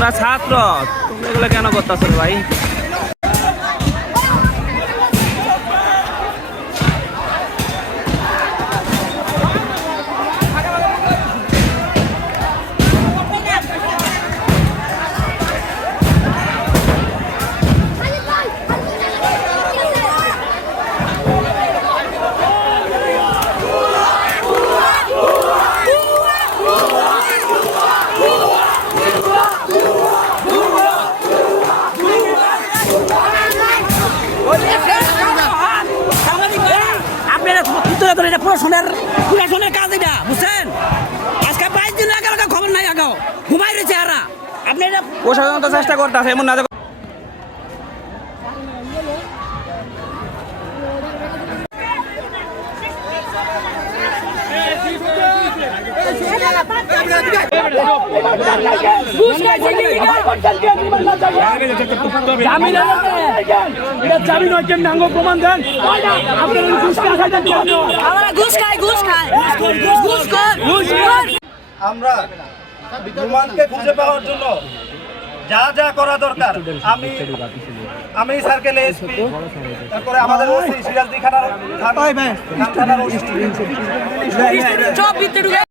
তোমরা ছাত্র তোমরা এগুলো কেন করতেছো ভাই? উত্তরে ধরে এটা প্রশাসনের প্রশাসনের কাজ এটা বুঝছেন? আজকে বাইশ দিন আগে আগে খবর নাই আগাও। ঘুমাই রয়েছে এরা। আপনি এটা প্রশাসন তো চেষ্টা করতেছে এমন না জামিন প্রমাণ দেন। আপনারা আমরা ঘুষ খাই ঘুষ খাই। ঘুষ কর আমরা রুমানকে খুঁজে পাওয়ার জন্য যা যা করা দরকার। আমি আমি সার্কেল এসপি তারপরে আমাদের সিরাজদি খানার থানার